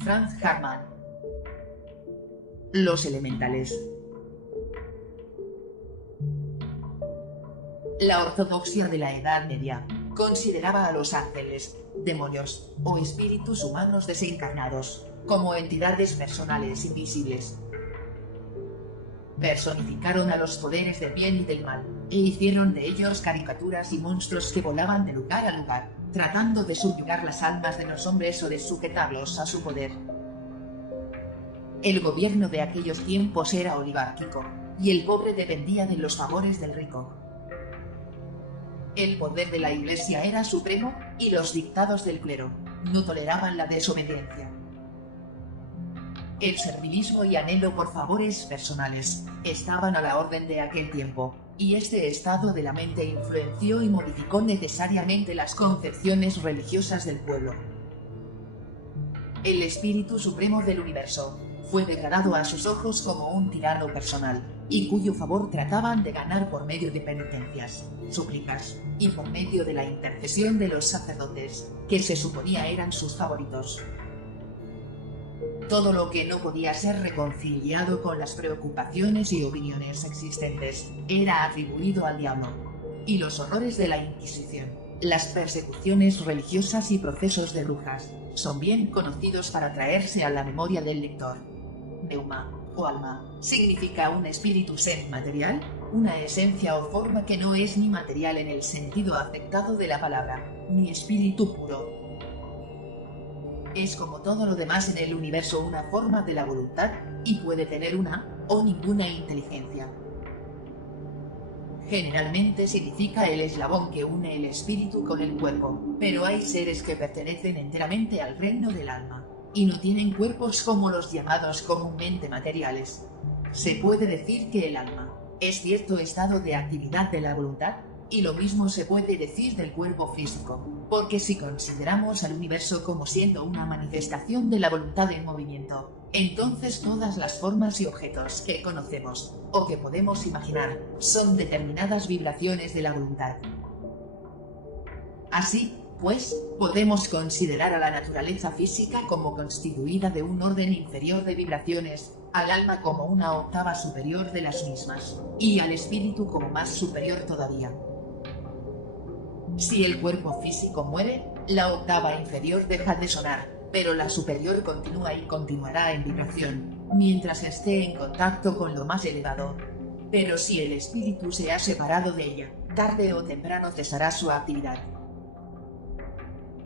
Franz Hartmann. Los elementales. La ortodoxia de la Edad Media consideraba a los ángeles, demonios o espíritus humanos desencarnados como entidades personales invisibles. Personificaron a los poderes del bien y del mal, e hicieron de ellos caricaturas y monstruos que volaban de lugar a lugar, tratando de subyugar las almas de los hombres o de sujetarlos a su poder. El gobierno de aquellos tiempos era oligárquico, y el pobre dependía de los favores del rico. El poder de la Iglesia era supremo, y los dictados del clero no toleraban la desobediencia. El servilismo y anhelo por favores personales estaban a la orden de aquel tiempo, y este estado de la mente influenció y modificó necesariamente las concepciones religiosas del pueblo. El espíritu supremo del universo fue degradado a sus ojos como un tirano personal, y cuyo favor trataban de ganar por medio de penitencias, súplicas, y por medio de la intercesión de los sacerdotes, que se suponía eran sus favoritos. Todo lo que no podía ser reconciliado con las preocupaciones y opiniones existentes era atribuido al diablo. Y los horrores de la Inquisición, las persecuciones religiosas y procesos de brujas son bien conocidos para traerse a la memoria del lector. Neuma, o alma, significa un espíritu ser material, una esencia o forma que no es ni material en el sentido aceptado de la palabra, ni espíritu puro. Es como todo lo demás en el universo una forma de la voluntad, y puede tener una, o ninguna inteligencia. Generalmente significa el eslabón que une el espíritu con el cuerpo, pero hay seres que pertenecen enteramente al reino del alma, y no tienen cuerpos como los llamados comúnmente materiales. Se puede decir que el alma es cierto estado de actividad de la voluntad, y lo mismo se puede decir del cuerpo físico, porque si consideramos al universo como siendo una manifestación de la voluntad en movimiento, entonces todas las formas y objetos que conocemos, o que podemos imaginar, son determinadas vibraciones de la voluntad. Así, pues, podemos considerar a la naturaleza física como constituida de un orden inferior de vibraciones, al alma como una octava superior de las mismas, y al espíritu como más superior todavía. Si el cuerpo físico muere, la octava inferior deja de sonar, pero la superior continúa y continuará en vibración, mientras esté en contacto con lo más elevado. Pero si el espíritu se ha separado de ella, tarde o temprano cesará su actividad.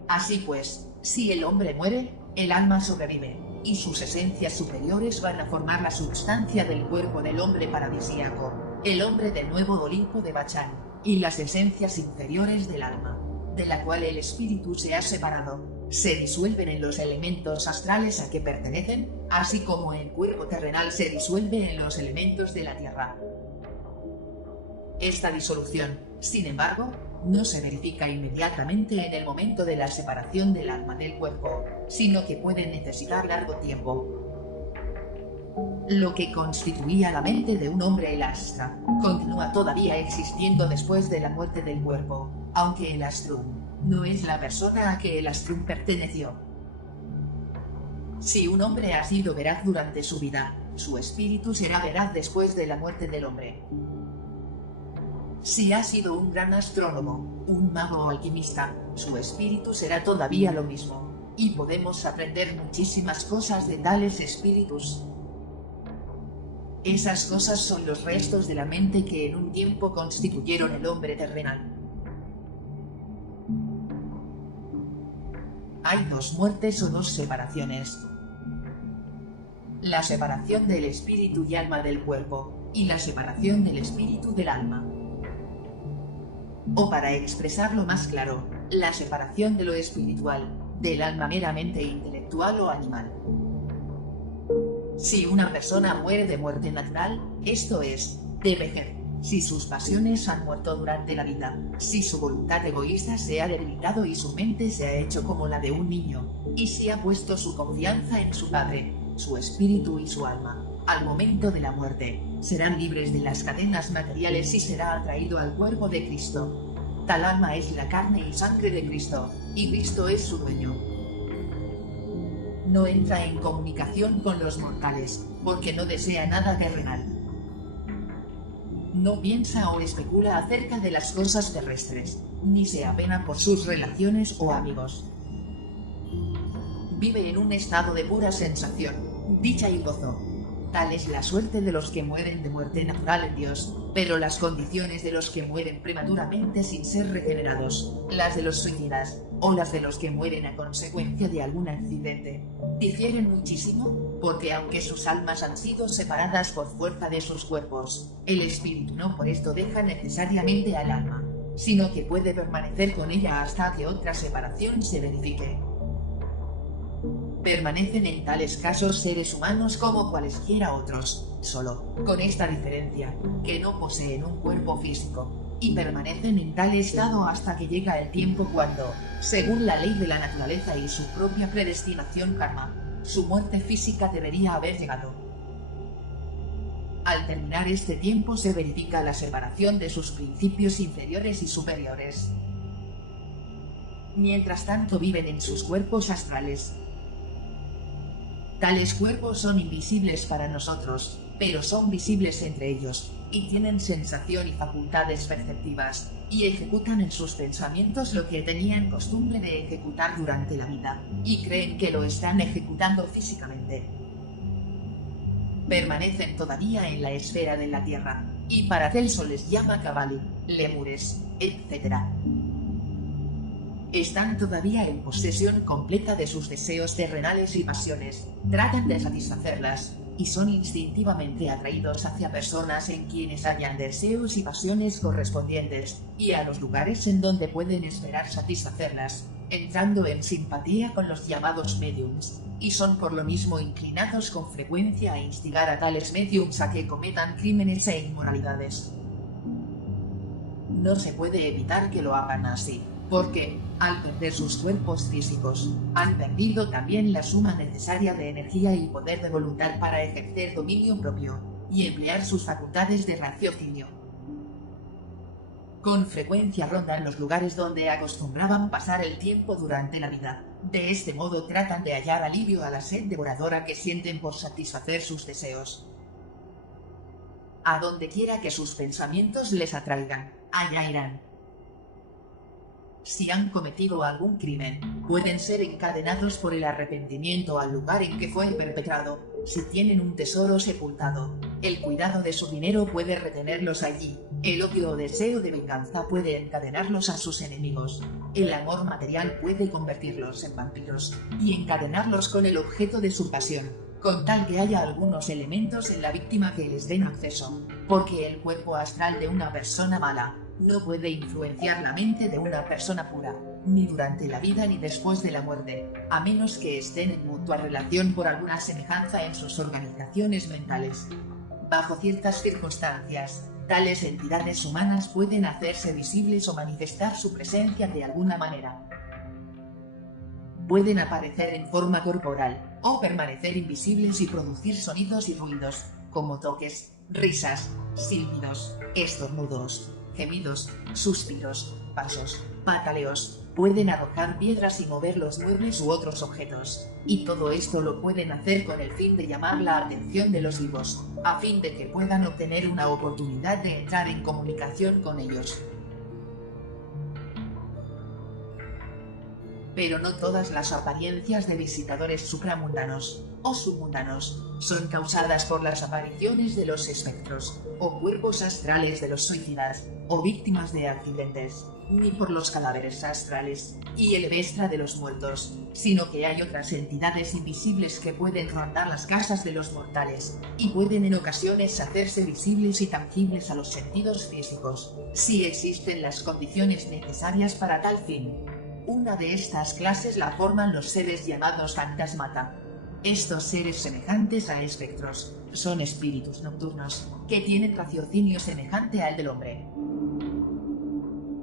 Así pues, si el hombre muere, el alma sobrevive, y sus esencias superiores van a formar la substancia del cuerpo del hombre paradisíaco, el hombre del nuevo Olimpo de Bachán, y las esencias inferiores del alma, de la cual el espíritu se ha separado, se disuelven en los elementos astrales a que pertenecen, así como el cuerpo terrenal se disuelve en los elementos de la tierra. Esta disolución, sin embargo, no se verifica inmediatamente en el momento de la separación del alma del cuerpo, sino que puede necesitar largo tiempo. Lo que constituía la mente de un hombre el astra, continúa todavía existiendo después de la muerte del cuerpo, aunque el astrum no es la persona a que el astrum perteneció. Si un hombre ha sido veraz durante su vida, su espíritu será veraz después de la muerte del hombre. Si ha sido un gran astrónomo, un mago o alquimista, su espíritu será todavía lo mismo, y podemos aprender muchísimas cosas de tales espíritus. Esas cosas son los restos de la mente que en un tiempo constituyeron el hombre terrenal. Hay dos muertes o dos separaciones. La separación del espíritu y alma del cuerpo, y la separación del espíritu del alma. O para expresarlo más claro, la separación de lo espiritual, del alma meramente intelectual o animal. Si una persona muere de muerte natural, esto es, de vejez, si sus pasiones han muerto durante la vida, si su voluntad egoísta se ha debilitado y su mente se ha hecho como la de un niño, y si ha puesto su confianza en su padre, su espíritu y su alma, al momento de la muerte, serán libres de las cadenas materiales y será atraído al cuerpo de Cristo. Tal alma es la carne y sangre de Cristo, y Cristo es su dueño. no entra en comunicación con los mortales, porque no desea nada terrenal. No piensa o especula acerca de las cosas terrestres, ni se apena por sus relaciones o amigos. Vive en un estado de pura sensación, dicha y gozo. Tal es la suerte de los que mueren de muerte natural en Dios, pero las condiciones de los que mueren prematuramente sin ser regenerados, las de los suicidas, o las de los que mueren a consecuencia de algún accidente, difieren muchísimo, porque aunque sus almas han sido separadas por fuerza de sus cuerpos, el espíritu no por esto deja necesariamente al alma, sino que puede permanecer con ella hasta que otra separación se verifique. Permanecen en tales casos seres humanos como cualesquiera otros, solo, con esta diferencia, que no poseen un cuerpo físico, y permanecen en tal estado hasta que llega el tiempo cuando, según la ley de la naturaleza y su propia predestinación karma, su muerte física debería haber llegado. Al terminar este tiempo se verifica la separación de sus principios inferiores y superiores. Mientras tanto viven en sus cuerpos astrales. Tales cuerpos son invisibles para nosotros, pero son visibles entre ellos, y tienen sensación y facultades perceptivas, y ejecutan en sus pensamientos lo que tenían costumbre de ejecutar durante la vida, y creen que lo están ejecutando físicamente. Permanecen todavía en la esfera de la Tierra, y Paracelso les llama Cabali, Lemures, etc. Están todavía en posesión completa de sus deseos terrenales y pasiones, tratan de satisfacerlas, y son instintivamente atraídos hacia personas en quienes hayan deseos y pasiones correspondientes, y a los lugares en donde pueden esperar satisfacerlas, entrando en simpatía con los llamados mediums, y son por lo mismo inclinados con frecuencia a instigar a tales mediums a que cometan crímenes e inmoralidades. No se puede evitar que lo hagan así, porque, al perder sus cuerpos físicos, han perdido también la suma necesaria de energía y poder de voluntad para ejercer dominio propio, y emplear sus facultades de raciocinio. Con frecuencia rondan los lugares donde acostumbraban pasar el tiempo durante la vida. De este modo tratan de hallar alivio a la sed devoradora que sienten por satisfacer sus deseos. A donde quiera que sus pensamientos les atraigan, allá irán. Si han cometido algún crimen, pueden ser encadenados por el arrepentimiento al lugar en que fue perpetrado. Si tienen un tesoro sepultado, el cuidado de su dinero puede retenerlos allí. El odio o deseo de venganza puede encadenarlos a sus enemigos. El amor material puede convertirlos en vampiros y encadenarlos con el objeto de su pasión, con tal que haya algunos elementos en la víctima que les den acceso, porque el cuerpo astral de una persona mala no puede influenciar la mente de una persona pura, ni durante la vida ni después de la muerte, a menos que estén en mutua relación por alguna semejanza en sus organizaciones mentales. Bajo ciertas circunstancias, tales entidades humanas pueden hacerse visibles o manifestar su presencia de alguna manera. Pueden aparecer en forma corporal, o permanecer invisibles y producir sonidos y ruidos, como toques, risas, silbidos, estornudos, gemidos, suspiros, pasos, pataleos, pueden arrojar piedras y mover los muebles u otros objetos, y todo esto lo pueden hacer con el fin de llamar la atención de los vivos, a fin de que puedan obtener una oportunidad de entrar en comunicación con ellos. Pero no todas las apariencias de visitadores supramundanos, o submundanos, son causadas por las apariciones de los espectros, o cuerpos astrales de los suicidas, o víctimas de accidentes, ni por los cadáveres astrales, y el vestra de los muertos, sino que hay otras entidades invisibles que pueden rondar las casas de los mortales, y pueden en ocasiones hacerse visibles y tangibles a los sentidos físicos, si existen las condiciones necesarias para tal fin. Una de estas clases la forman los seres llamados fantasmata. Estos seres semejantes a espectros son espíritus nocturnos, que tienen raciocinio semejante al del hombre.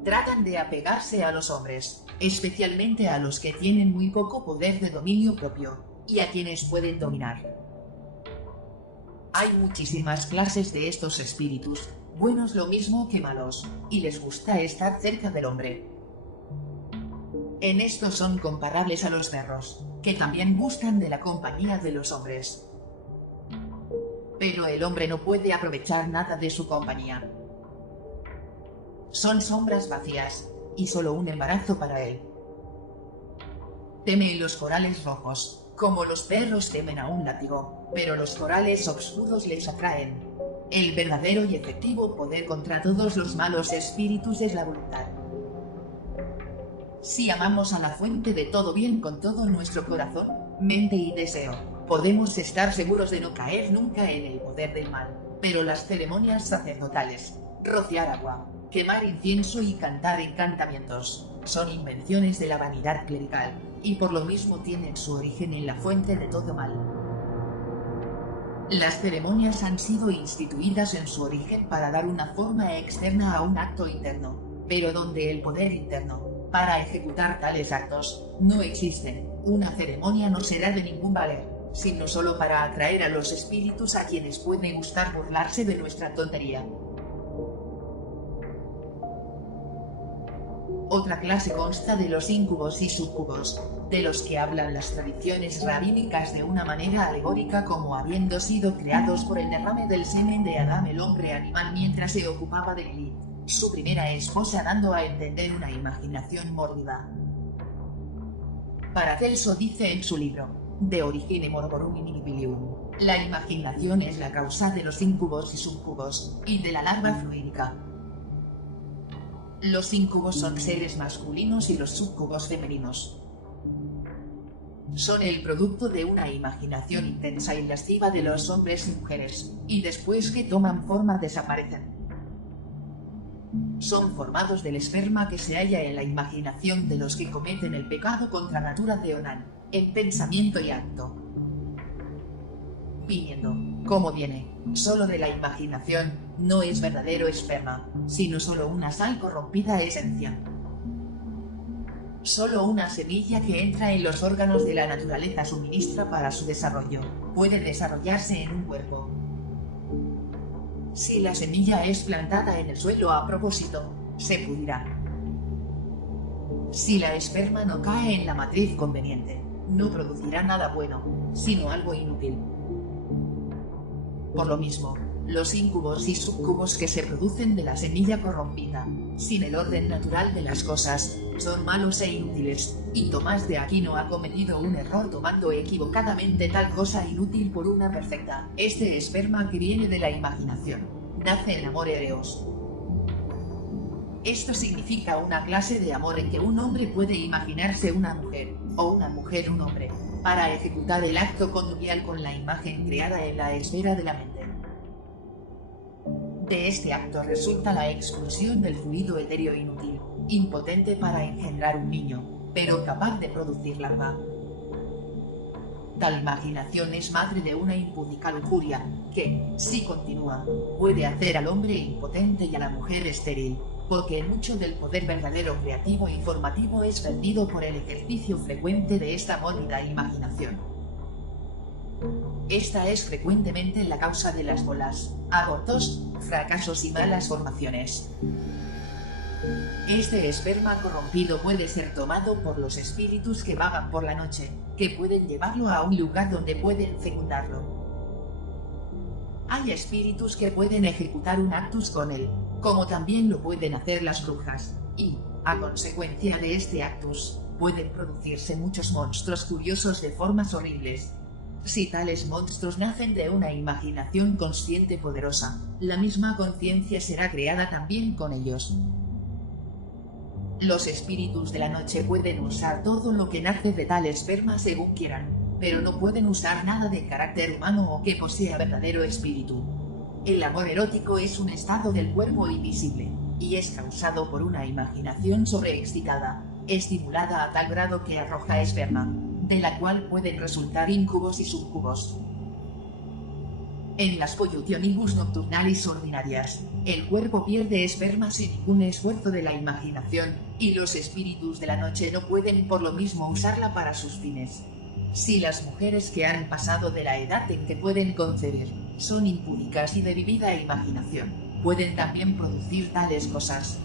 Tratan de apegarse a los hombres, especialmente a los que tienen muy poco poder de dominio propio, y a quienes pueden dominar. Hay muchísimas clases de estos espíritus, buenos lo mismo que malos, y les gusta estar cerca del hombre. En esto son comparables a los perros, que también gustan de la compañía de los hombres. Pero el hombre no puede aprovechar nada de su compañía. Son sombras vacías, y solo un embarazo para él. Teme los corales rojos, como los perros temen a un látigo, pero los corales oscuros les atraen. El verdadero y efectivo poder contra todos los malos espíritus es la voluntad. Si amamos a la fuente de todo bien con todo nuestro corazón, mente y deseo, podemos estar seguros de no caer nunca en el poder del mal. Pero las ceremonias sacerdotales, rociar agua, quemar incienso y cantar encantamientos, son invenciones de la vanidad clerical, y por lo mismo tienen su origen en la fuente de todo mal. Las ceremonias han sido instituidas en su origen para dar una forma externa a un acto interno, pero donde el poder interno, para ejecutar tales actos, no existe, una ceremonia no será de ningún valer, sino solo para atraer a los espíritus a quienes puede gustar burlarse de nuestra tontería. Otra clase consta de los íncubos y sucubos, de los que hablan las tradiciones rabínicas de una manera alegórica como habiendo sido creados por el derrame del semen de Adán el hombre animal mientras se ocupaba de Lilith, su primera esposa, dando a entender una imaginación mórbida. Paracelso dice en su libro, De origine morborum inimibilium, la imaginación es la causa de los íncubos y sucubos, y de la larva fluídica. Los íncubos son seres masculinos y los sucubos femeninos. Son el producto de una imaginación intensa y lasciva de los hombres y mujeres, y después que toman forma desaparecen. Son formados del esperma que se halla en la imaginación de los que cometen el pecado contra natura de Onán, en pensamiento y acto. Viniendo, como viene, solo de la imaginación, no es verdadero esperma, sino solo una sal corrompida esencia. Solo una semilla que entra en los órganos de la naturaleza suministra para su desarrollo, puede desarrollarse en un cuerpo. Si la semilla es plantada en el suelo a propósito, se pudrirá. Si la esperma no cae en la matriz conveniente, no producirá nada bueno, sino algo inútil. Por lo mismo, los íncubos y sucubos que se producen de la semilla corrompida, sin el orden natural de las cosas, son malos e inútiles, y Tomás de Aquino ha cometido un error tomando equivocadamente tal cosa inútil por una perfecta. Este esperma que viene de la imaginación, nace en amor eros. Esto significa una clase de amor en que un hombre puede imaginarse una mujer, o una mujer un hombre, para ejecutar el acto conjugal con la imagen creada en la esfera de la mente. De este acto resulta la expulsión del fluido etéreo inútil, impotente para engendrar un niño, pero capaz de producir larva. Tal imaginación es madre de una impúdica lujuria, que, si continúa, puede hacer al hombre impotente y a la mujer estéril, porque mucho del poder verdadero creativo y formativo es perdido por el ejercicio frecuente de esta mórbida imaginación. Esta es frecuentemente la causa de las bolas, abortos, fracasos y malas formaciones. Este esperma corrompido puede ser tomado por los espíritus que vagan por la noche, que pueden llevarlo a un lugar donde pueden fecundarlo. Hay espíritus que pueden ejecutar un actus con él, como también lo pueden hacer las brujas, y, a consecuencia de este actus, pueden producirse muchos monstruos curiosos de formas horribles. Si tales monstruos nacen de una imaginación consciente poderosa, la misma conciencia será creada también con ellos. Los espíritus de la noche pueden usar todo lo que nace de tal esperma según quieran, pero no pueden usar nada de carácter humano o que posea verdadero espíritu. El amor erótico es un estado del cuerpo invisible, y es causado por una imaginación sobreexcitada, estimulada a tal grado que arroja esperma, de la cual pueden resultar íncubos y sucubos. En las pollutionibus nocturnalis ordinarias, el cuerpo pierde esperma sin ningún esfuerzo de la imaginación, y los espíritus de la noche no pueden por lo mismo usarla para sus fines. Si las mujeres que han pasado de la edad en que pueden concebir, son impúdicas y de vivida imaginación, pueden también producir tales cosas.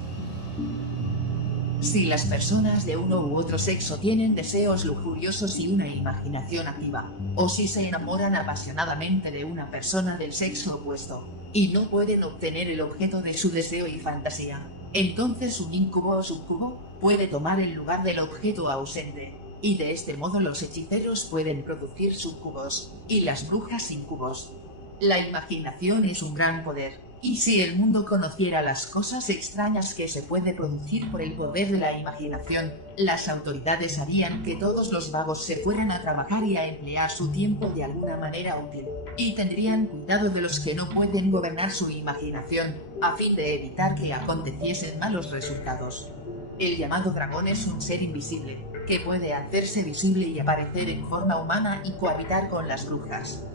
Si las personas de uno u otro sexo tienen deseos lujuriosos y una imaginación activa, o si se enamoran apasionadamente de una persona del sexo opuesto, y no pueden obtener el objeto de su deseo y fantasía, entonces un incubo o sucubo puede tomar el lugar del objeto ausente, y de este modo los hechiceros pueden producir sucubos, y las brujas incubos. La imaginación es un gran poder, y si el mundo conociera las cosas extrañas que se puede producir por el poder de la imaginación, las autoridades harían que todos los vagos se fueran a trabajar y a emplear su tiempo de alguna manera útil, y tendrían cuidado de los que no pueden gobernar su imaginación, a fin de evitar que aconteciesen malos resultados. El llamado dragón es un ser invisible, que puede hacerse visible y aparecer en forma humana y cohabitar con las brujas.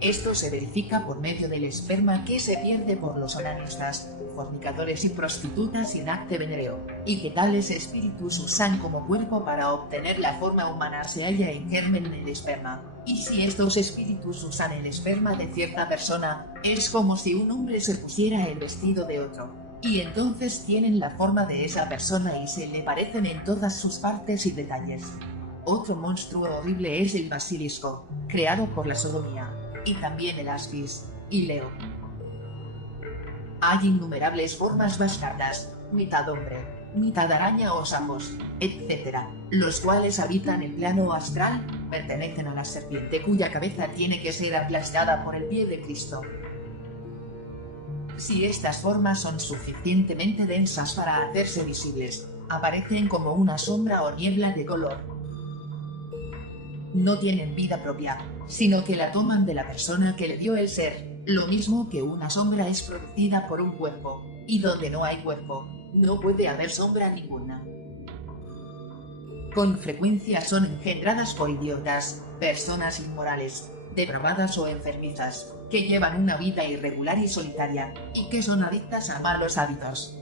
Esto se verifica por medio del esperma que se pierde por los onanistas, fornicadores y prostitutas sin acte venereo, y que tales espíritus usan como cuerpo para obtener la forma humana se halla en germen en el esperma. Y si estos espíritus usan el esperma de cierta persona, es como si un hombre se pusiera el vestido de otro, y entonces tienen la forma de esa persona y se le parecen en todas sus partes y detalles. Otro monstruo horrible es el basilisco, creado por la sodomía, y también el aspis, y Leo. Hay innumerables formas bastardas, mitad hombre, mitad araña o sapos, etc., los cuales habitan el plano astral, pertenecen a la serpiente cuya cabeza tiene que ser aplastada por el pie de Cristo. Si estas formas son suficientemente densas para hacerse visibles, aparecen como una sombra o niebla de color. No tienen vida propia, sino que la toman de la persona que le dio el ser, lo mismo que una sombra es producida por un cuerpo, y donde no hay cuerpo, no puede haber sombra ninguna. Con frecuencia son engendradas por idiotas, personas inmorales, depravadas o enfermizas, que llevan una vida irregular y solitaria, y que son adictas a malos hábitos.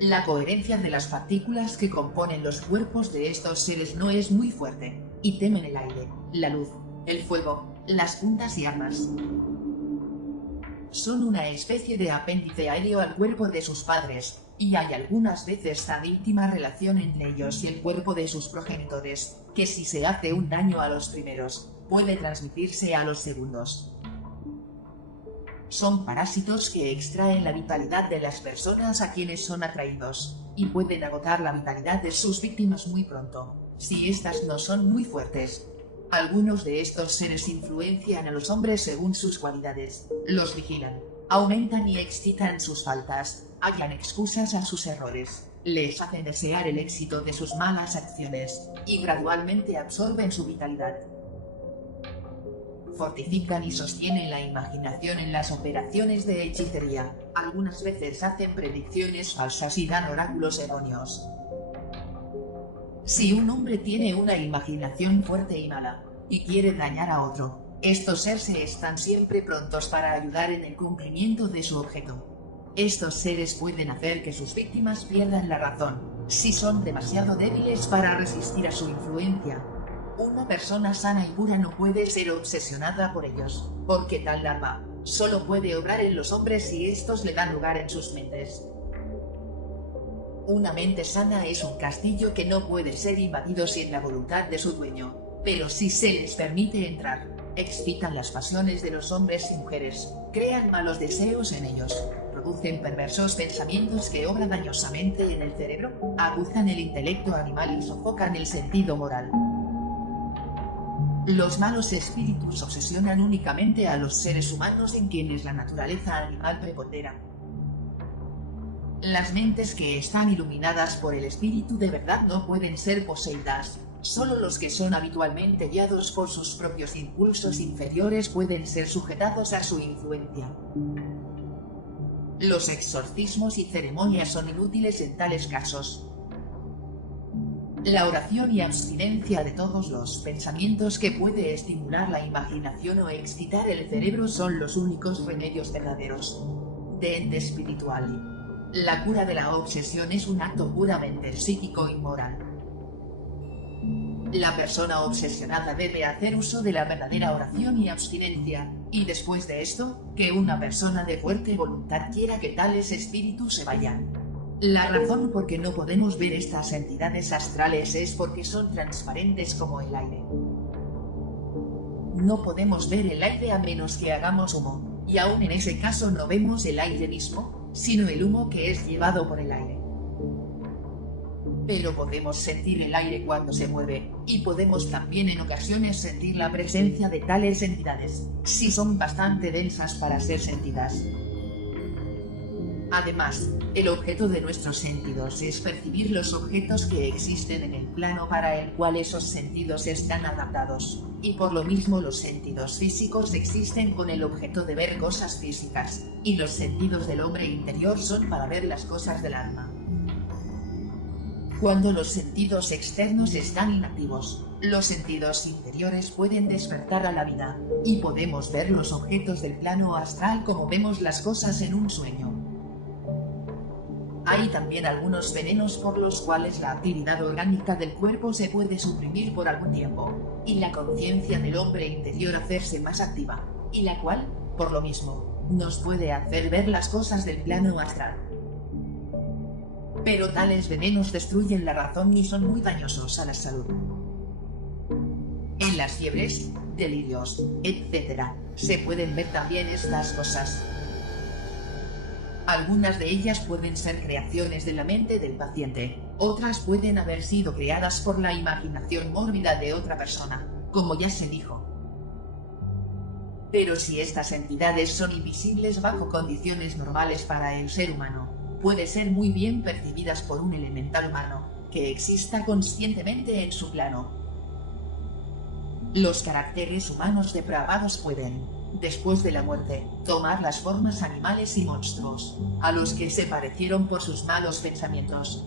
La coherencia de las partículas que componen los cuerpos de estos seres no es muy fuerte, y temen el aire, la luz, el fuego, las puntas y armas. Son una especie de apéndice aéreo al cuerpo de sus padres, y hay algunas veces tan íntima relación entre ellos y el cuerpo de sus progenitores, que si se hace un daño a los primeros, puede transmitirse a los segundos. Son parásitos que extraen la vitalidad de las personas a quienes son atraídos, y pueden agotar la vitalidad de sus víctimas muy pronto, si éstas no son muy fuertes. Algunos de estos seres influencian a los hombres según sus cualidades, los vigilan, aumentan y excitan sus faltas, hallan excusas a sus errores, les hacen desear el éxito de sus malas acciones, y gradualmente absorben su vitalidad. Fortifican y sostienen la imaginación en las operaciones de hechicería, algunas veces hacen predicciones falsas y dan oráculos erróneos. Si un hombre tiene una imaginación fuerte y mala, y quiere dañar a otro, estos seres están siempre prontos para ayudar en el cumplimiento de su objeto. Estos seres pueden hacer que sus víctimas pierdan la razón, si son demasiado débiles para resistir a su influencia. Una persona sana y pura no puede ser obsesionada por ellos, porque tal larva solo puede obrar en los hombres si estos le dan lugar en sus mentes. Una mente sana es un castillo que no puede ser invadido sin la voluntad de su dueño, pero si se les permite entrar, excitan las pasiones de los hombres y mujeres, crean malos deseos en ellos, producen perversos pensamientos que obran dañosamente en el cerebro, aguzan el intelecto animal y sofocan el sentido moral. Los malos espíritus obsesionan únicamente a los seres humanos en quienes la naturaleza animal prepondera. Las mentes que están iluminadas por el espíritu de verdad no pueden ser poseídas. Solo los que son habitualmente guiados por sus propios impulsos inferiores pueden ser sujetados a su influencia. Los exorcismos y ceremonias son inútiles en tales casos. La oración y abstinencia de todos los pensamientos que puede estimular la imaginación o excitar el cerebro son los únicos remedios verdaderos de ente espiritual. La cura de la obsesión es un acto puramente psíquico y moral. La persona obsesionada debe hacer uso de la verdadera oración y abstinencia, y después de esto, que una persona de fuerte voluntad quiera que tales espíritus se vayan. La razón por que no podemos ver estas entidades astrales es porque son transparentes como el aire. No podemos ver el aire a menos que hagamos humo, y aún en ese caso no vemos el aire mismo, sino el humo que es llevado por el aire. Pero podemos sentir el aire cuando se mueve, y podemos también en ocasiones sentir la presencia de tales entidades, si son bastante densas para ser sentidas. Además, el objeto de nuestros sentidos es percibir los objetos que existen en el plano para el cual esos sentidos están adaptados, y por lo mismo los sentidos físicos existen con el objeto de ver cosas físicas, y los sentidos del hombre interior son para ver las cosas del alma. Cuando los sentidos externos están inactivos, los sentidos interiores pueden despertar a la vida, y podemos ver los objetos del plano astral como vemos las cosas en un sueño. Hay también algunos venenos por los cuales la actividad orgánica del cuerpo se puede suprimir por algún tiempo, y la conciencia del hombre interior hacerse más activa, y la cual, por lo mismo, nos puede hacer ver las cosas del plano astral. Pero tales venenos destruyen la razón y son muy dañosos a la salud. En las fiebres, delirios, etc., se pueden ver también estas cosas. Algunas de ellas pueden ser creaciones de la mente del paciente, otras pueden haber sido creadas por la imaginación mórbida de otra persona, como ya se dijo. Pero si estas entidades son invisibles bajo condiciones normales para el ser humano, puede ser muy bien percibidas por un elemental humano, que exista conscientemente en su plano. Los caracteres humanos depravados pueden, después de la muerte, tomar las formas animales y monstruos, a los que se parecieron por sus malos pensamientos.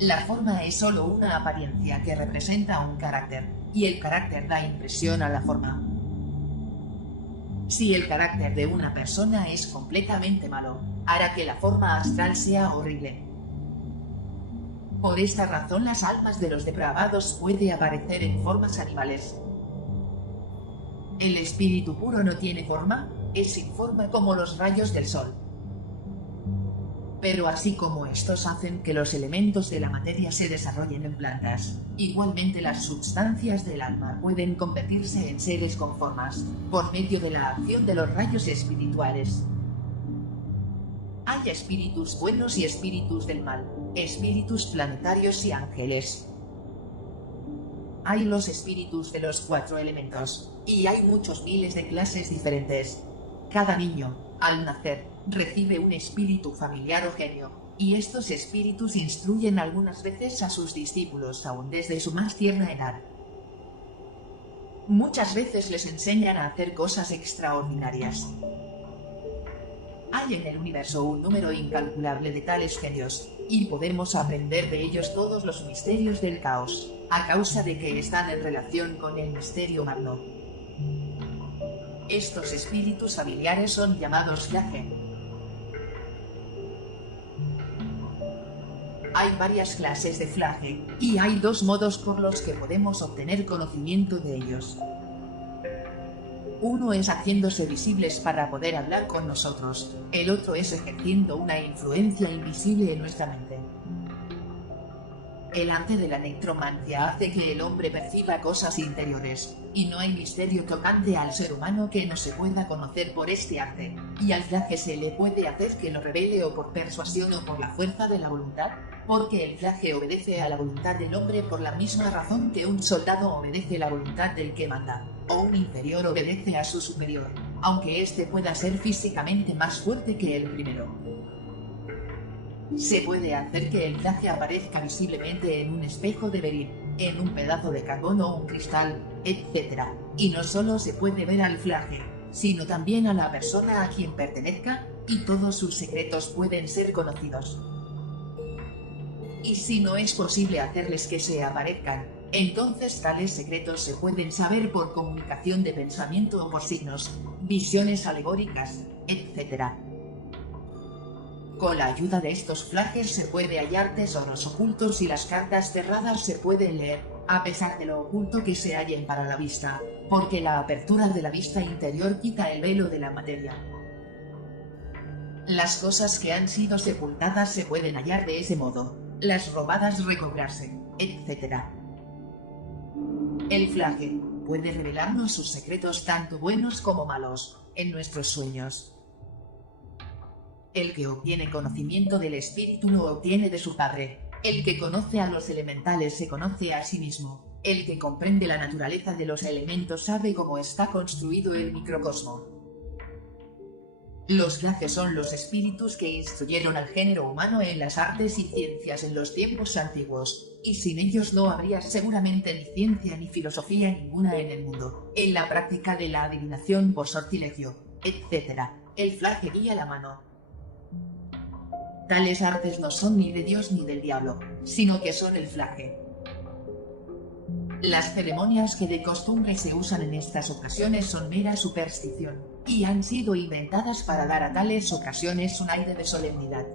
La forma es solo una apariencia que representa un carácter, y el carácter da impresión a la forma. Si el carácter de una persona es completamente malo, hará que la forma astral sea horrible. Por esta razón las almas de los depravados pueden aparecer en formas animales. El espíritu puro no tiene forma, es sin forma como los rayos del sol. Pero así como estos hacen que los elementos de la materia se desarrollen en plantas, igualmente las sustancias del alma pueden convertirse en seres con formas, por medio de la acción de los rayos espirituales. Hay espíritus buenos y espíritus del mal, espíritus planetarios y ángeles. Hay los espíritus de los 4 elementos, y hay muchos miles de clases diferentes. Cada niño, al nacer, recibe un espíritu familiar o genio, y estos espíritus instruyen algunas veces a sus discípulos aún desde su más tierna edad. Muchas veces les enseñan a hacer cosas extraordinarias. Hay en el universo un número incalculable de tales genios, y podemos aprender de ellos todos los misterios del caos, a causa de que están en relación con el misterio magno. Estos espíritus familiares son llamados Yaje. Hay varias clases de Flage, y hay 2 modos por los que podemos obtener conocimiento de ellos. Uno es haciéndose visibles para poder hablar con nosotros, el otro es ejerciendo una influencia invisible en nuestra mente. El arte de la necromancia hace que el hombre perciba cosas interiores, y no hay misterio tocante al ser humano que no se pueda conocer por este arte, y al Flage se le puede hacer que lo revele o por persuasión o por la fuerza de la voluntad, porque el Flage obedece a la voluntad del hombre por la misma razón que un soldado obedece la voluntad del que manda, o un inferior obedece a su superior, aunque éste pueda ser físicamente más fuerte que el primero. Se puede hacer que el Flage aparezca visiblemente en un espejo de Berín, en un pedazo de carbón o un cristal, etc. Y no solo se puede ver al Flage, sino también a la persona a quien pertenezca, y todos sus secretos pueden ser conocidos. Y si no es posible hacerles que se aparezcan, entonces tales secretos se pueden saber por comunicación de pensamiento o por signos, visiones alegóricas, etc. Con la ayuda de estos flages se puede hallar tesoros ocultos y las cartas cerradas se pueden leer, a pesar de lo oculto que se hallen para la vista, porque la apertura de la vista interior quita el velo de la materia. Las cosas que han sido sepultadas se pueden hallar de ese modo, las robadas recobrarse, etc. El Flage puede revelarnos sus secretos tanto buenos como malos, en nuestros sueños. El que obtiene conocimiento del espíritu lo obtiene de su padre. El que conoce a los elementales se conoce a sí mismo. El que comprende la naturaleza de los elementos sabe cómo está construido el microcosmo. Los Flages son los espíritus que instruyeron al género humano en las artes y ciencias en los tiempos antiguos, y sin ellos no habría seguramente ni ciencia ni filosofía ninguna en el mundo. En la práctica de la adivinación por sortilegio, etc., el Flage guía la mano. Tales artes no son ni de Dios ni del diablo, sino que son el Flage. Las ceremonias que de costumbre se usan en estas ocasiones son mera superstición, y han sido inventadas para dar a tales ocasiones un aire de solemnidad.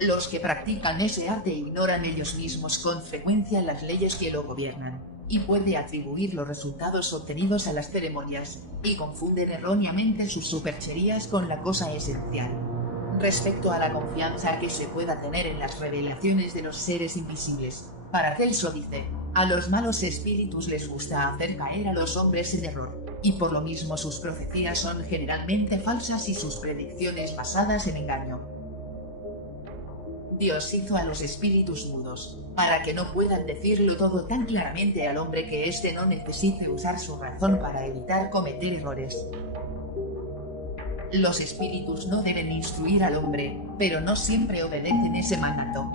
Los que practican ese arte ignoran ellos mismos con frecuencia las leyes que lo gobiernan, y puede atribuir los resultados obtenidos a las ceremonias, y confunden erróneamente sus supercherías con la cosa esencial. Respecto a la confianza que se pueda tener en las revelaciones de los seres invisibles, Paracelso dice: a los malos espíritus les gusta hacer caer a los hombres en error, y por lo mismo sus profecías son generalmente falsas y sus predicciones basadas en engaño. Dios hizo a los espíritus mudos, para que no puedan decirlo todo tan claramente al hombre que éste no necesite usar su razón para evitar cometer errores. Los espíritus no deben instruir al hombre, pero no siempre obedecen ese mandato.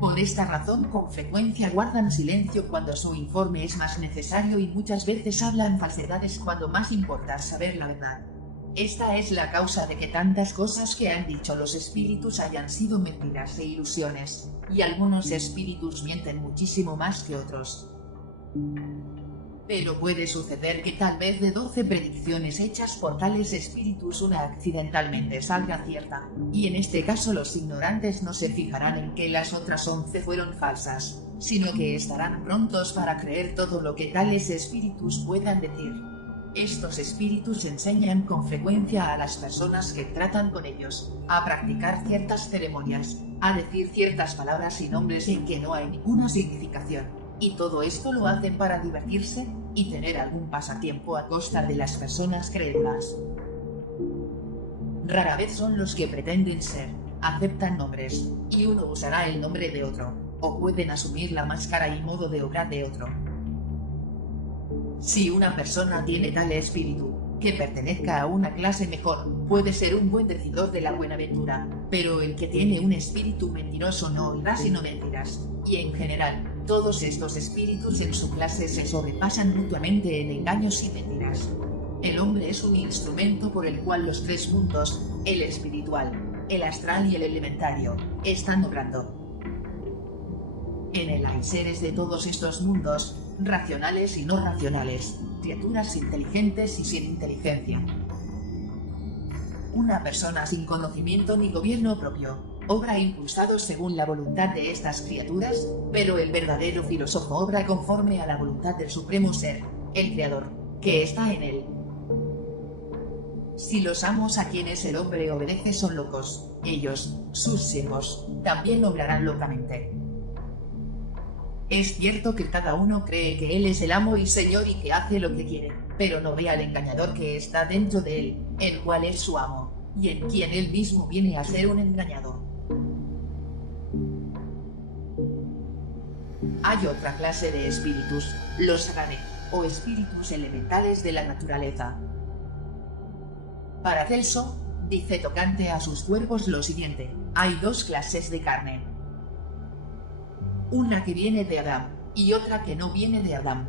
Por esta razón con frecuencia guardan silencio cuando su informe es más necesario y muchas veces hablan falsedades cuando más importa saber la verdad. Esta es la causa de que tantas cosas que han dicho los espíritus hayan sido mentiras e ilusiones, y algunos espíritus mienten muchísimo más que otros. Pero puede suceder que tal vez de 12 predicciones hechas por tales espíritus una accidentalmente salga cierta, y en este caso los ignorantes no se fijarán en que las otras 11 fueron falsas, sino que estarán prontos para creer todo lo que tales espíritus puedan decir. Estos espíritus enseñan con frecuencia a las personas que tratan con ellos, a practicar ciertas ceremonias, a decir ciertas palabras y nombres en que no hay ninguna significación. Y todo esto lo hacen para divertirse y tener algún pasatiempo a costa de las personas crédulas. Rara vez son los que pretenden ser, aceptan nombres, y uno usará el nombre de otro, o pueden asumir la máscara y modo de obrar de otro. Si una persona tiene tal espíritu, que pertenezca a una clase mejor, puede ser un buen decidor de la buenaventura, pero el que tiene un espíritu mentiroso no oirá sino mentiras, y en general, todos estos espíritus en su clase se sobrepasan mutuamente en engaños y mentiras. El hombre es un instrumento por el cual los tres mundos, el espiritual, el astral y el elementario, están obrando. En él hay seres de todos estos mundos, racionales y no racionales, criaturas inteligentes y sin inteligencia. Una persona sin conocimiento ni gobierno propio obra impulsado según la voluntad de estas criaturas, pero el verdadero filósofo obra conforme a la voluntad del supremo ser, el creador, que está en él. Si los amos a quienes el hombre obedece son locos, ellos, sus siervos, también obrarán locamente. Es cierto que cada uno cree que él es el amo y señor y que hace lo que quiere, pero no ve al engañador que está dentro de él, el cual es su amo, y en quien él mismo viene a ser un engañador. Hay otra clase de espíritus, los Agane, o espíritus elementales de la naturaleza. Paracelso dice tocante a sus cuerpos lo siguiente: hay dos clases de carne. Una que viene de Adán, y otra que no viene de Adán.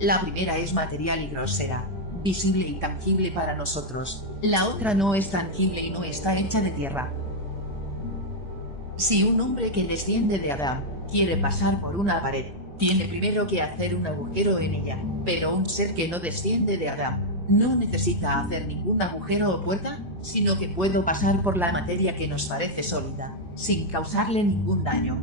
La primera es material y grosera, visible y tangible para nosotros, la otra no es tangible y no está hecha de tierra. Si un hombre que desciende de Adán quiere pasar por una pared, tiene primero que hacer un agujero en ella, pero un ser que no desciende de Adán no necesita hacer ningún agujero o puerta, sino que puede pasar por la materia que nos parece sólida, sin causarle ningún daño.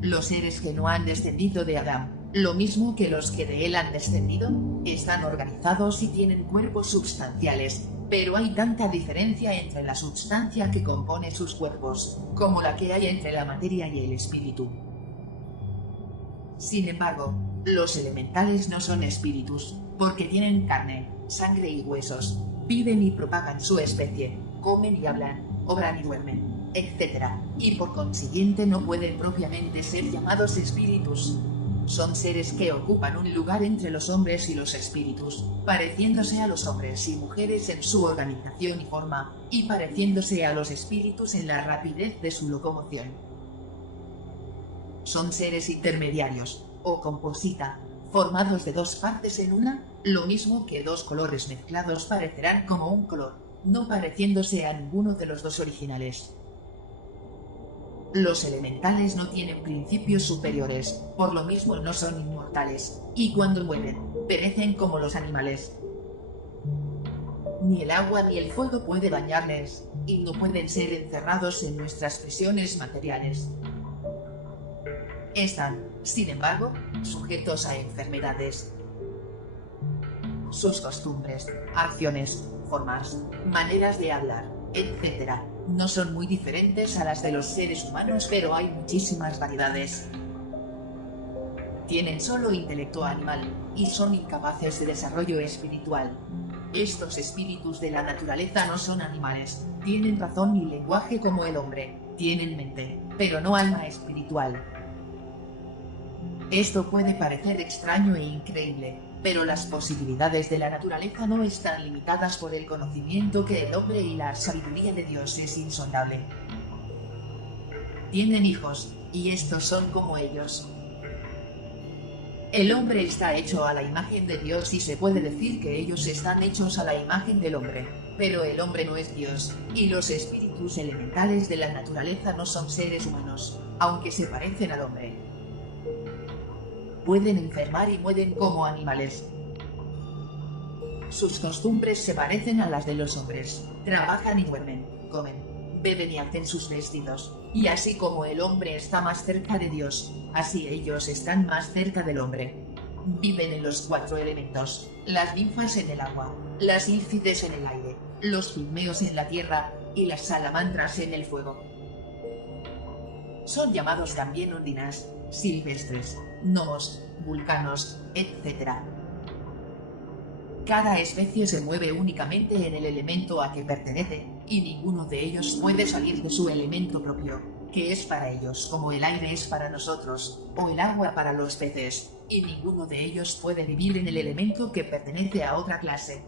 Los seres que no han descendido de Adán lo mismo que los que de él han descendido, están organizados y tienen cuerpos substanciales, pero hay tanta diferencia entre la substancia que compone sus cuerpos, como la que hay entre la materia y el espíritu. Sin embargo, los elementales no son espíritus, porque tienen carne, sangre y huesos, viven y propagan su especie, comen y hablan, obran y duermen, etc. Y por consiguiente no pueden propiamente ser llamados espíritus. Son seres que ocupan un lugar entre los hombres y los espíritus, pareciéndose a los hombres y mujeres en su organización y forma, y pareciéndose a los espíritus en la rapidez de su locomoción. Son seres intermediarios, o composita, formados de dos partes en una, lo mismo que dos colores mezclados parecerán como un color, no pareciéndose a ninguno de los dos originales. Los elementales no tienen principios superiores, por lo mismo no son inmortales, y cuando mueren, perecen como los animales. Ni el agua ni el fuego puede dañarles, y no pueden ser encerrados en nuestras prisiones materiales. Están, sin embargo, sujetos a enfermedades. Sus costumbres, acciones, formas, maneras de hablar, etc., no son muy diferentes a las de los seres humanos, pero hay muchísimas variedades. Tienen solo intelecto animal, y son incapaces de desarrollo espiritual. Estos espíritus de la naturaleza no son animales, tienen razón y lenguaje como el hombre, tienen mente, pero no alma espiritual. Esto puede parecer extraño e increíble, pero las posibilidades de la naturaleza no están limitadas por el conocimiento que el hombre y la sabiduría de Dios es insondable. Tienen hijos, y estos son como ellos. El hombre está hecho a la imagen de Dios y se puede decir que ellos están hechos a la imagen del hombre, pero el hombre no es Dios, y los espíritus elementales de la naturaleza no son seres humanos, aunque se parecen al hombre. Pueden enfermar y mueren como animales. Sus costumbres se parecen a las de los hombres, trabajan y duermen, comen, beben y hacen sus vestidos, y así como el hombre está más cerca de Dios, así ellos están más cerca del hombre. Viven en los 4 elementos, las ninfas en el agua, las ílfides en el aire, los pigmeos en la tierra, y las salamandras en el fuego. Son llamados también ondinas, silvestres, gnomos, vulcanos, etc. Cada especie se mueve únicamente en el elemento a que pertenece, y ninguno de ellos puede salir de su elemento propio, que es para ellos como el aire es para nosotros, o el agua para los peces, y ninguno de ellos puede vivir en el elemento que pertenece a otra clase.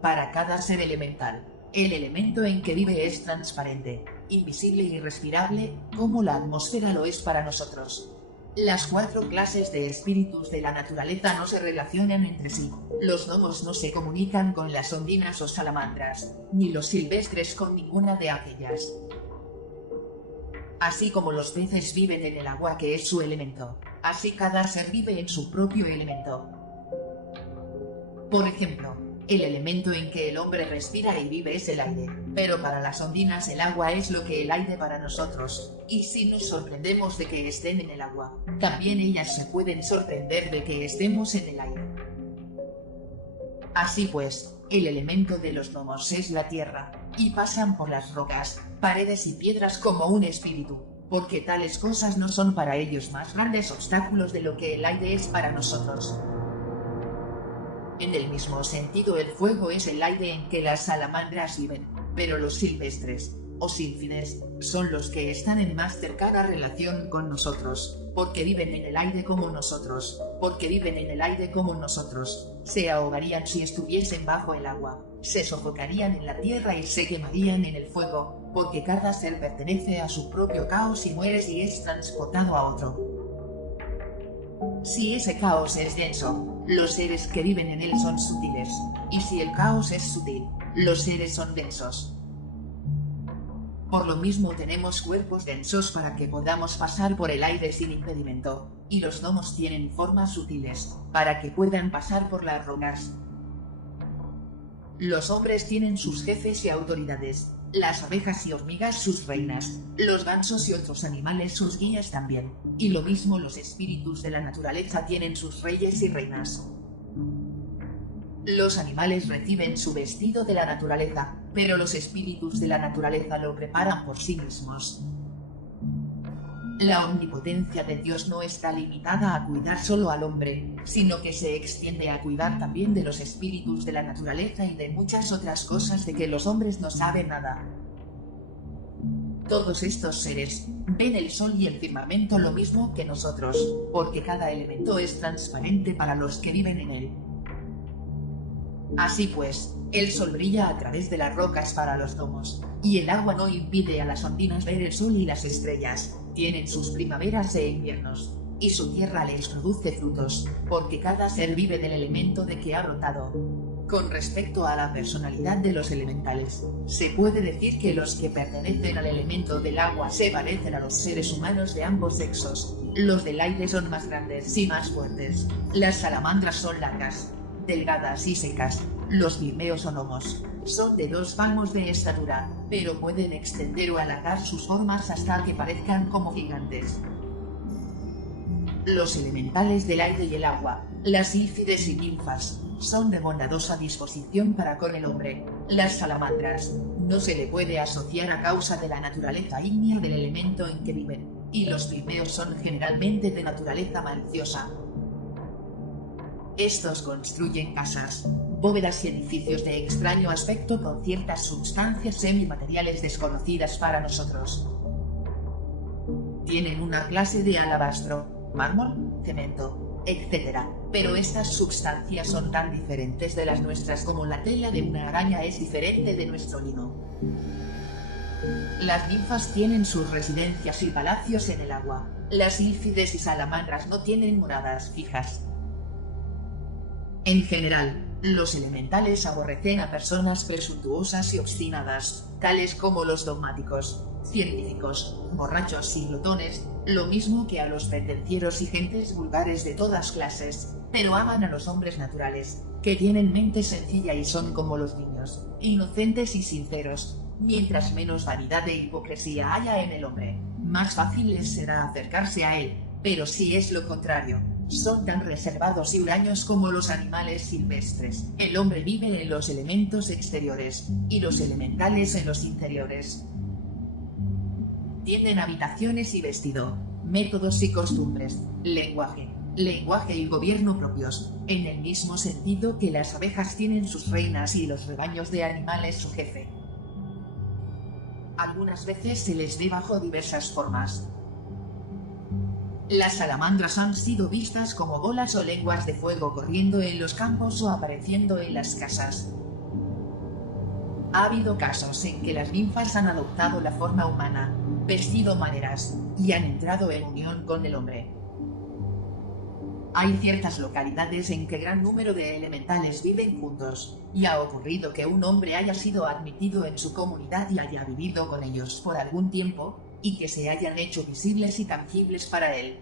Para cada ser elemental, el elemento en que vive es transparente, invisible y irrespirable, como la atmósfera lo es para nosotros. Las 4 clases de espíritus de la naturaleza no se relacionan entre sí. Los gnomos no se comunican con las ondinas o salamandras, ni los silvestres con ninguna de aquellas. Así como los peces viven en el agua que es su elemento, así cada ser vive en su propio elemento. Por ejemplo, el elemento en que el hombre respira y vive es el aire, pero para las ondinas el agua es lo que el aire para nosotros, y si nos sorprendemos de que estén en el agua, también ellas se pueden sorprender de que estemos en el aire. Así pues, el elemento de los gnomos es la tierra, y pasan por las rocas, paredes y piedras como un espíritu, porque tales cosas no son para ellos más grandes obstáculos de lo que el aire es para nosotros. En el mismo sentido, el fuego es el aire en que las salamandras viven, pero los silvestres, o sílfides, son los que están en más cercana relación con nosotros, porque viven en el aire como nosotros, se ahogarían si estuviesen bajo el agua, se sofocarían en la tierra y se quemarían en el fuego, porque cada ser pertenece a su propio caos y muere si es transportado a otro. Si ese caos es denso, los seres que viven en él son sutiles, y si el caos es sutil, los seres son densos. Por lo mismo tenemos cuerpos densos para que podamos pasar por el aire sin impedimento, y los gnomos tienen formas sutiles, para que puedan pasar por las rocas. Los hombres tienen sus jefes y autoridades, las abejas y hormigas sus reinas, los gansos y otros animales sus guías también, y lo mismo los espíritus de la naturaleza tienen sus reyes y reinas. Los animales reciben su vestido de la naturaleza, pero los espíritus de la naturaleza lo preparan por sí mismos. La omnipotencia de Dios no está limitada a cuidar solo al hombre, sino que se extiende a cuidar también de los espíritus de la naturaleza y de muchas otras cosas de que los hombres no saben nada. Todos estos seres ven el sol y el firmamento lo mismo que nosotros, porque cada elemento es transparente para los que viven en él. Así pues, el sol brilla a través de las rocas para los domos, y el agua no impide a las ondinas ver el sol y las estrellas, tienen sus primaveras e inviernos, y su tierra les produce frutos, porque cada ser vive del elemento de que ha brotado. Con respecto a la personalidad de los elementales, se puede decir que los que pertenecen al elemento del agua se parecen a los seres humanos de ambos sexos, los del aire son más grandes y más fuertes, las salamandras son largas, delgadas y secas, los pigmeos son homos, son de 2 palmos de estatura, pero pueden extender o alargar sus formas hasta que parezcan como gigantes. Los elementales del aire y el agua, las sílfides y ninfas, son de bondadosa disposición para con el hombre. Las salamandras no se le puede asociar a causa de la naturaleza ígnea del elemento en que viven, y los pigmeos son generalmente de naturaleza maliciosa. Estos construyen casas, bóvedas y edificios de extraño aspecto con ciertas sustancias semimateriales desconocidas para nosotros. Tienen una clase de alabastro, mármol, cemento, etc. Pero estas sustancias son tan diferentes de las nuestras como la tela de una araña es diferente de nuestro lino. Las ninfas tienen sus residencias y palacios en el agua. Las sílfides y salamandras no tienen moradas fijas. En general, los elementales aborrecen a personas presuntuosas y obstinadas, tales como los dogmáticos, científicos, borrachos y glotones, lo mismo que a los pendencieros y gentes vulgares de todas clases, pero aman a los hombres naturales, que tienen mente sencilla y son como los niños, inocentes y sinceros. Mientras menos vanidad e hipocresía haya en el hombre, más fácil les será acercarse a él, pero si es lo contrario, son tan reservados y huraños como los animales silvestres. El hombre vive en los elementos exteriores, y los elementales en los interiores. Tienen habitaciones y vestido, métodos y costumbres, lenguaje y gobierno propios, en el mismo sentido que las abejas tienen sus reinas y los rebaños de animales su jefe. Algunas veces se les ve bajo diversas formas. Las salamandras han sido vistas como bolas o lenguas de fuego corriendo en los campos o apareciendo en las casas. Ha habido casos en que las ninfas han adoptado la forma humana, vestido maneras, y han entrado en unión con el hombre. Hay ciertas localidades en que gran número de elementales viven juntos, y ha ocurrido que un hombre haya sido admitido en su comunidad y haya vivido con ellos por algún tiempo, y que se hayan hecho visibles y tangibles para él.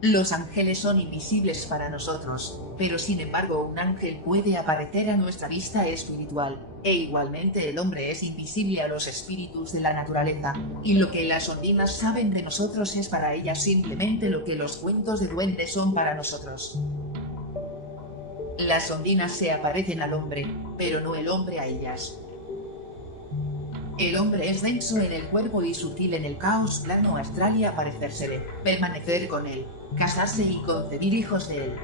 Los ángeles son invisibles para nosotros, pero sin embargo un ángel puede aparecer a nuestra vista espiritual, e igualmente el hombre es invisible a los espíritus de la naturaleza, y lo que las ondinas saben de nosotros es para ellas simplemente lo que los cuentos de duendes son para nosotros. Las ondinas se aparecen al hombre, pero no el hombre a ellas. El hombre es denso en el cuerpo y sutil en el caos plano astral y aparecérsele, permanecer con él, casarse y concebir hijos de él.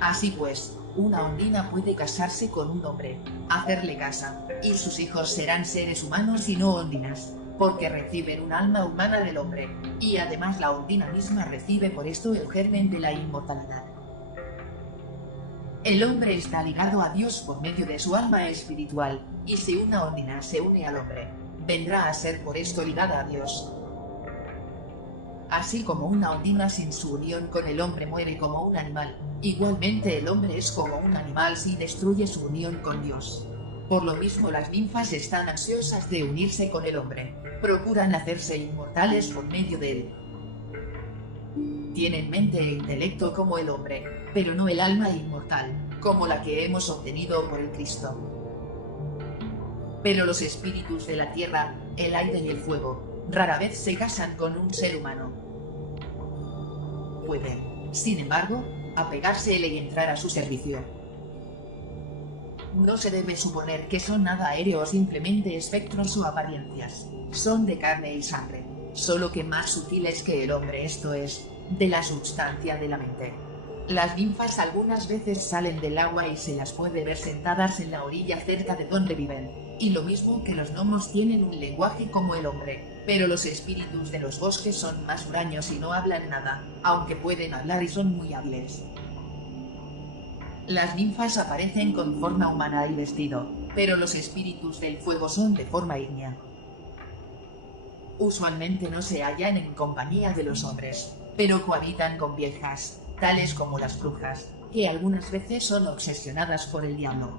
Así pues, una ondina puede casarse con un hombre, hacerle casa, y sus hijos serán seres humanos y no ondinas, porque reciben un alma humana del hombre, y además la ondina misma recibe por esto el germen de la inmortalidad. El hombre está ligado a Dios por medio de su alma espiritual, y si una ondina se une al hombre, vendrá a ser por esto ligada a Dios. Así como una ondina sin su unión con el hombre muere como un animal, igualmente el hombre es como un animal si destruye su unión con Dios. Por lo mismo las ninfas están ansiosas de unirse con el hombre, procuran hacerse inmortales por medio de él. Tienen mente e intelecto como el hombre, pero no el alma inmortal, como la que hemos obtenido por el Cristo. Pero los espíritus de la tierra, el aire y el fuego, rara vez se casan con un ser humano. Pueden, sin embargo, apegársele y entrar a su servicio. No se debe suponer que son nada aéreo o simplemente espectros o apariencias. Son de carne y sangre, solo que más sutiles que el hombre, esto es, de la substancia de la mente. Las ninfas algunas veces salen del agua y se las puede ver sentadas en la orilla cerca de donde viven. Y lo mismo que los gnomos tienen un lenguaje como el hombre, pero los espíritus de los bosques son más huraños y no hablan nada, aunque pueden hablar y son muy hábiles. Las ninfas aparecen con forma humana y vestido, pero los espíritus del fuego son de forma ígnea. Usualmente no se hallan en compañía de los hombres, pero cohabitan con viejas, tales como las brujas, que algunas veces son obsesionadas por el diablo.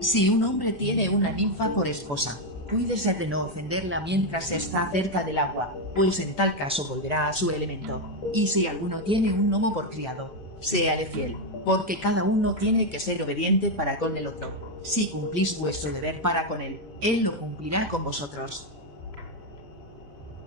Si un hombre tiene una ninfa por esposa, cuídese de no ofenderla mientras está cerca del agua, pues en tal caso volverá a su elemento. Y si alguno tiene un gnomo por criado, séale fiel, porque cada uno tiene que ser obediente para con el otro. Si cumplís vuestro deber para con él lo cumplirá con vosotros.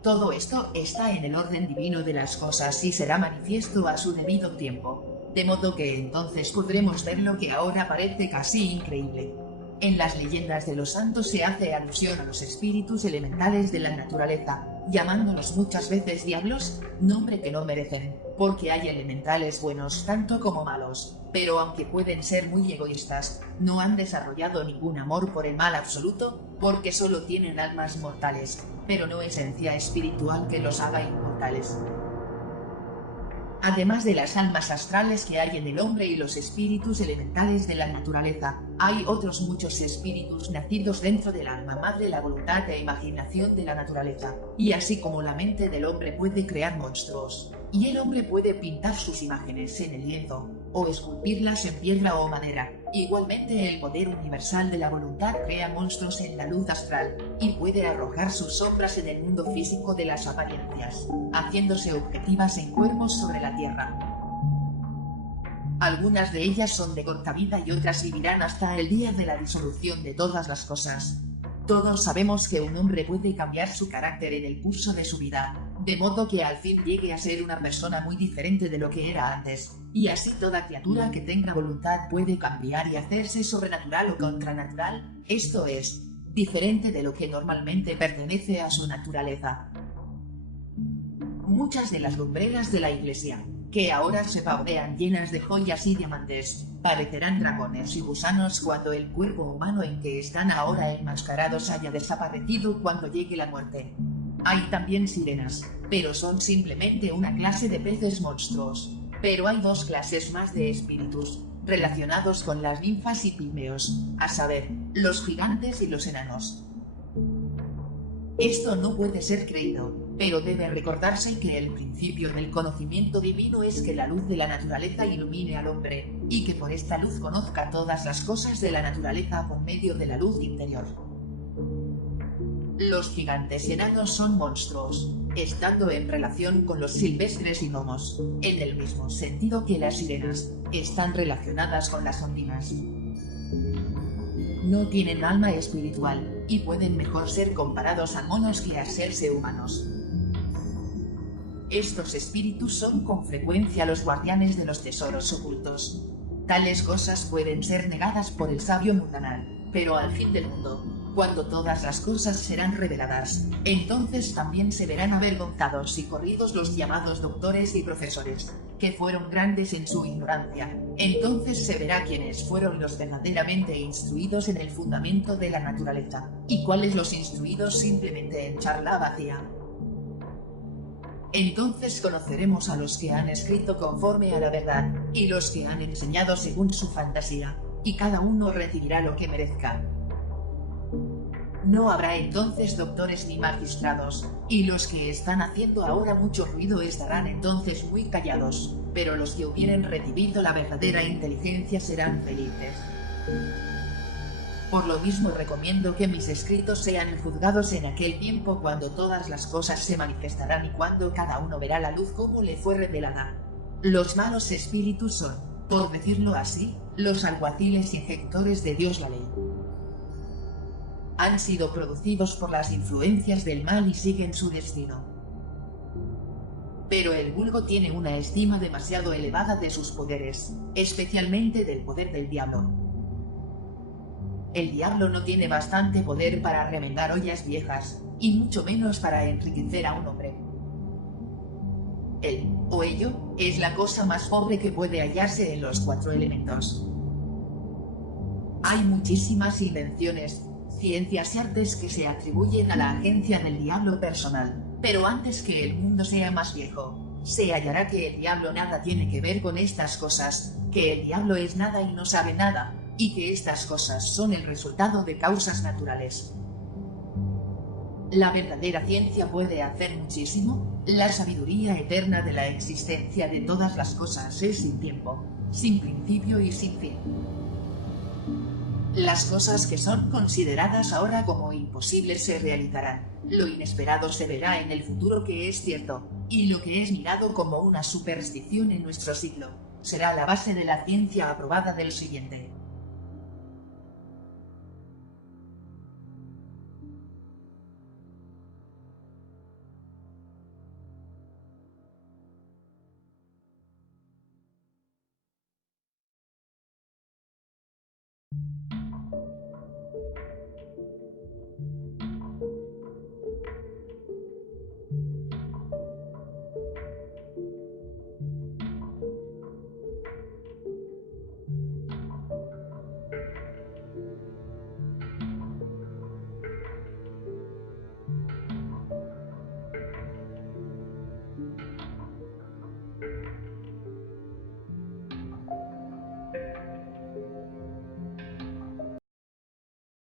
Todo esto está en el orden divino de las cosas y será manifiesto a su debido tiempo, de modo que entonces podremos ver lo que ahora parece casi increíble. En las leyendas de los santos se hace alusión a los espíritus elementales de la naturaleza, llamándolos muchas veces diablos, nombre que no merecen, porque hay elementales buenos tanto como malos, pero aunque pueden ser muy egoístas, no han desarrollado ningún amor por el mal absoluto, porque solo tienen almas mortales, pero no esencia espiritual que los haga inmortales. Además de las almas astrales que hay en el hombre y los espíritus elementales de la naturaleza, hay otros muchos espíritus nacidos dentro del alma madre, la voluntad e imaginación de la naturaleza, y así como la mente del hombre puede crear monstruos, y el hombre puede pintar sus imágenes en el lienzo, o esculpirlas en piedra o madera, igualmente el poder universal de la voluntad crea monstruos en la luz astral, y puede arrojar sus sombras en el mundo físico de las apariencias, haciéndose objetivas en cuerpos sobre la tierra. Algunas de ellas son de corta vida y otras vivirán hasta el día de la disolución de todas las cosas. Todos sabemos que un hombre puede cambiar su carácter en el curso de su vida, de modo que al fin llegue a ser una persona muy diferente de lo que era antes, y así toda criatura que tenga voluntad puede cambiar y hacerse sobrenatural o contranatural, esto es, diferente de lo que normalmente pertenece a su naturaleza. Muchas de las lumbreras de la iglesia, que ahora se pavonean llenas de joyas y diamantes, parecerán dragones y gusanos cuando el cuerpo humano en que están ahora enmascarados haya desaparecido cuando llegue la muerte. Hay también sirenas, pero son simplemente una clase de peces monstruos. Pero hay dos clases más de espíritus, relacionados con las ninfas y pigmeos, a saber, los gigantes y los enanos. Esto no puede ser creído, pero debe recordarse que el principio del conocimiento divino es que la luz de la naturaleza ilumine al hombre, y que por esta luz conozca todas las cosas de la naturaleza por medio de la luz interior. Los gigantes y enanos son monstruos, estando en relación con los silvestres y gnomos, en el mismo sentido que las sirenas están relacionadas con las ondinas. No tienen alma espiritual, y pueden mejor ser comparados a monos que a serse humanos. Estos espíritus son con frecuencia los guardianes de los tesoros ocultos. Tales cosas pueden ser negadas por el sabio mundanal, pero al fin del mundo, cuando todas las cosas serán reveladas, entonces también se verán avergonzados y corridos los llamados doctores y profesores, que fueron grandes en su ignorancia. Entonces se verá quiénes fueron los verdaderamente instruidos en el fundamento de la naturaleza, y cuáles los instruidos simplemente en charla vacía. Entonces conoceremos a los que han escrito conforme a la verdad, y los que han enseñado según su fantasía, y cada uno recibirá lo que merezca. No habrá entonces doctores ni magistrados, y los que están haciendo ahora mucho ruido estarán entonces muy callados, pero los que hubieren recibido la verdadera inteligencia serán felices. Por lo mismo recomiendo que mis escritos sean juzgados en aquel tiempo cuando todas las cosas se manifestarán y cuando cada uno verá la luz como le fue revelada. Los malos espíritus son, por decirlo así, los alguaciles y ejecutores de Dios la ley. Han sido producidos por las influencias del mal y siguen su destino. Pero el vulgo tiene una estima demasiado elevada de sus poderes, especialmente del poder del diablo. El diablo no tiene bastante poder para remendar ollas viejas, y mucho menos para enriquecer a un hombre. Él, o ello, es la cosa más pobre que puede hallarse en los 4 elementos. Hay muchísimas invenciones, ciencias y artes que se atribuyen a la agencia del diablo personal, pero antes que el mundo sea más viejo, se hallará que el diablo nada tiene que ver con estas cosas, que el diablo es nada y no sabe nada, y que estas cosas son el resultado de causas naturales. La verdadera ciencia puede hacer muchísimo. La sabiduría eterna de la existencia de todas las cosas es sin tiempo, sin principio y sin fin. Las cosas que son consideradas ahora como imposibles se realizarán, lo inesperado se verá en el futuro que es cierto, y lo que es mirado como una superstición en nuestro siglo, será la base de la ciencia aprobada del siguiente.